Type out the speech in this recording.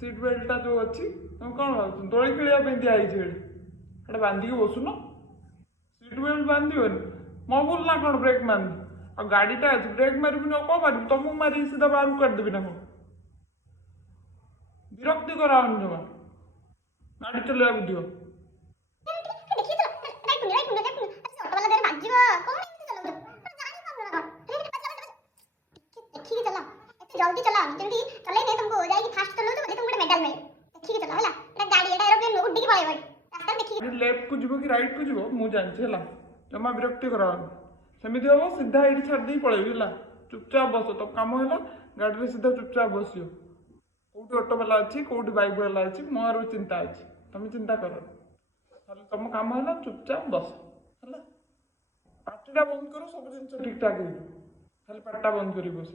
seat बेल्टा जो अच्छी तुम कौन भाव दोली खेलिया दिखाई बांधिक बसुन सीट बेल्ट बांधोनी मो भूल ना कौन ब्रेक मारनी आ गाड़ीटा अच्छी ब्रेक मारबी ना कौन मार तुमको मारी सीधा बाहर काटदेवी ना कौन विरक्ति कराओ जमा गाड़ी चलवा दियो जल्दी चलाओ जल्दी चले नहीं तुमको जाएगी फास्ट चलो तो तुमको मेडल मिले देखिए चलाओ होला एटा गाड़ी एटा एरोप्लेन उड्डी के पळेबो रास्ता देखिए लेफ्ट को जीवो कि राइट को जीवो मु जानछि हला जमा विरक्ति कराओ सेमिति हो सीधा एडी छाड़ दी पळेबी हला चुपचाप बसो तो काम होला गाड़ी रे सीधा चुपचाप बसियो कोठी ऑटो वाला अछि कोठी बाइक वाला अछि मोर चिंता अछि तुम चिंता करो खाली तुम काम होला चुपचाप बस हला पाटीटा बंद करो सब जिन ठीक ठाक खाली पाटा बंद करी बस